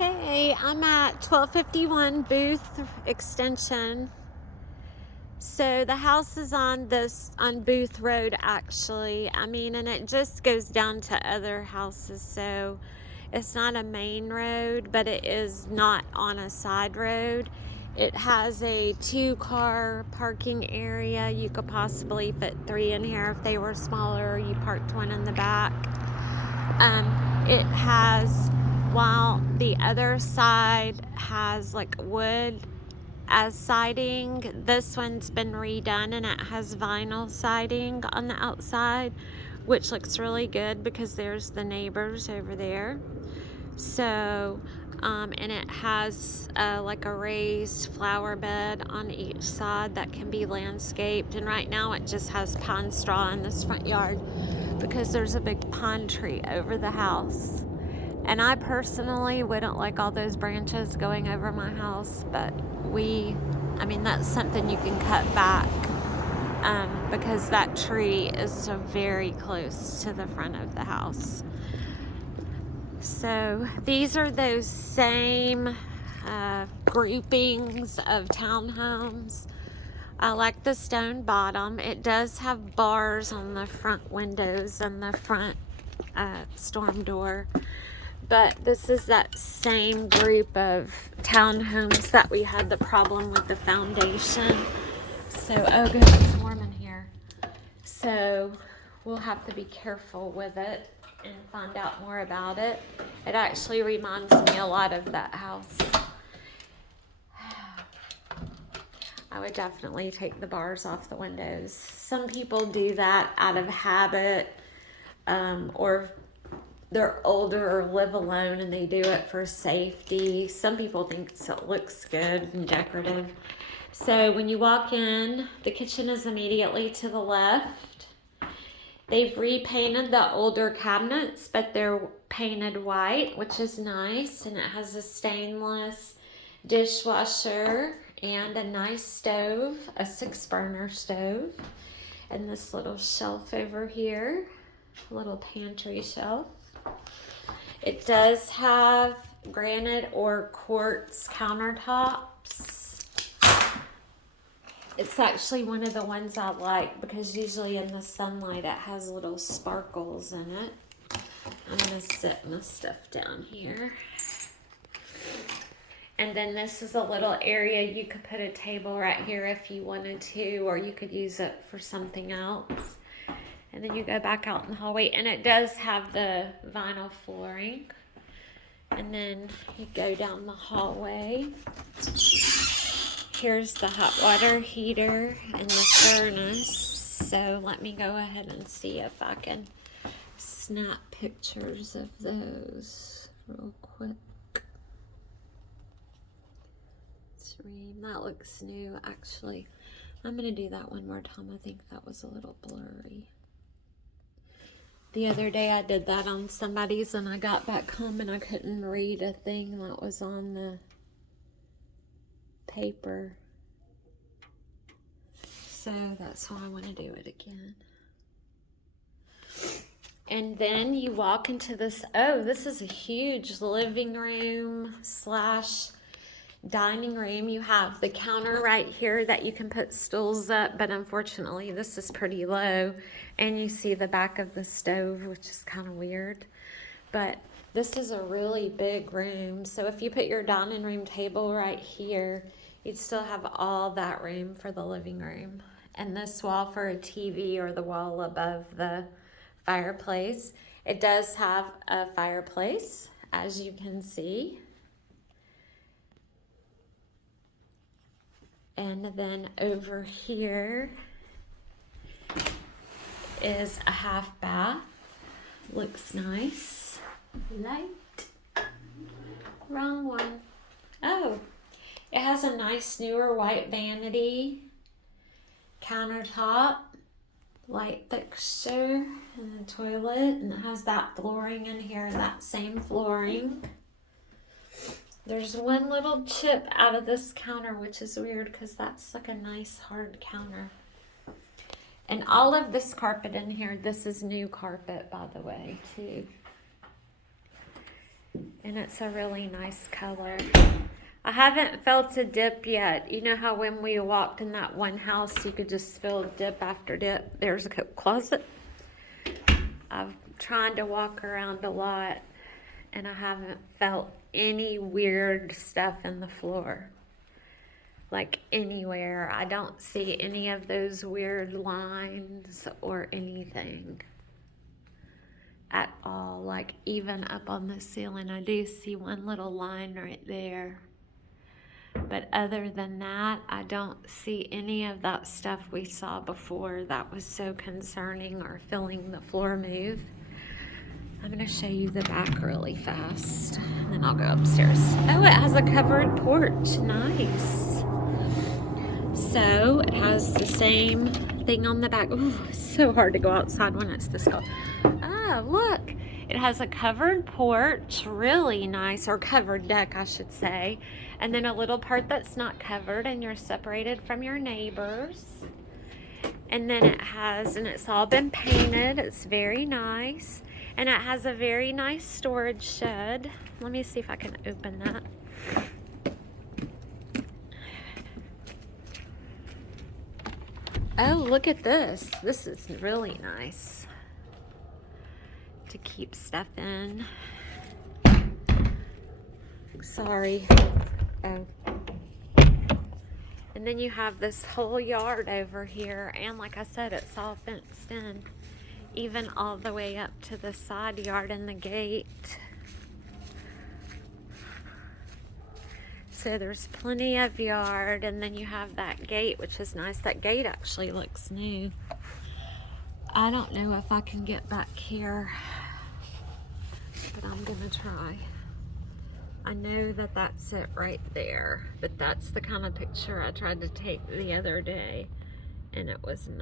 Hey, I'm at 1251 Booth Extension. So the house is on Booth Road, actually. And it just goes down to other houses. So it's not a main road, but it is not on a side road. It has a 2-car parking area. You could possibly fit 3 in here if they were smaller. You parked one in the back. It has, while the other side has like wood as siding, this one's been redone and it has vinyl siding on the outside, which looks really good because there's the neighbors over there. So, and it has like a raised flower bed on each side that can be landscaped. And right now it just has pine straw in this front yard because there's a big pine tree over the house. And I personally wouldn't like all those branches going over my house, but that's something you can cut back because that tree is very close to the front of the house. So these are those same groupings of townhomes. I like the stone bottom. It does have bars on the front windows and the front storm door. But this is that same group of townhomes that we had the problem with the foundation. So, oh good, it's warm in here. So we'll have to be careful with it and find out more about it. It actually reminds me a lot of that house. I would definitely take the bars off the windows. Some people do that out of habit, or they're older or live alone and they do it for safety. Some people think it looks good and decorative. So when you walk in, the kitchen is immediately to the left. They've repainted the older cabinets, but they're painted white, which is nice. And it has a stainless dishwasher and a nice stove, a 6-burner stove. And this little shelf over here, a little pantry shelf. It does have granite or quartz countertops. It's actually one of the ones I like because usually in the sunlight it has little sparkles in it. I'm going to set my stuff down here. And then this is a little area you could put a table right here if you wanted to, or you could use it for something else. And then you go back out in the hallway, and it does have the vinyl flooring. And then you go down the hallway. Here's the hot water heater and the furnace. So let me go ahead and see if I can snap pictures of those real quick. That looks new, actually. I'm going to do that one more time. I think that was a little blurry. The other day I did that on somebody's and I got back home and I couldn't read a thing that was on the paper. So that's why I want to do it again. And then you walk into this, this is a huge living room / dining room. You have the counter right here that you can put stools up, but unfortunately this is pretty low. And you see the back of the stove, which is kind of weird. But this is a really big room. So if you put your dining room table right here, you'd still have all that room for the living room. And this wall for a TV or the wall above the fireplace. It does have a fireplace, as you can see. And then over here is a half bath. Looks nice. Light. Wrong one. Oh, it has a nice newer white vanity. Countertop. Light fixture. And a toilet. And it has that flooring in here. That same flooring. There's one little chip out of this counter, which is weird because that's like a nice hard counter. And all of this carpet in here, this is new carpet, by the way, too. And it's a really nice color. I haven't felt a dip yet. You know how when we walked in that one house, you could just feel dip after dip? There's a coat closet. I'm trying to walk around a lot, and I haven't felt any weird stuff in the floor. Like anywhere. I don't see any of those weird lines or anything at all. Like even up on the ceiling, I do see one little line right there. But other than that, I don't see any of that stuff we saw before that was so concerning or feeling the floor move. I'm going to show you the back really fast, and then I'll go upstairs. Oh, it has a covered porch. Nice. So it has the same thing on the back. Ooh, it's so hard to go outside when it's this cold. Oh, look. It has a covered porch, really nice, or covered deck, I should say. And then a little part that's not covered, and you're separated from your neighbors. And then it has, and it's all been painted. It's very nice. And it has a very nice storage shed. Let me see if I can open that. Oh, look at this. This is really nice to keep stuff in. Sorry. Oh. And then you have this whole yard over here, and like I said, it's all fenced in, even all the way up to the side yard and the gate. So there's plenty of yard, and then you have that gate, which is nice. That gate actually looks new. I don't know if I can get back here, but I'm gonna try. I know that that's it right there, but that's the kind of picture I tried to take the other day, and it was not.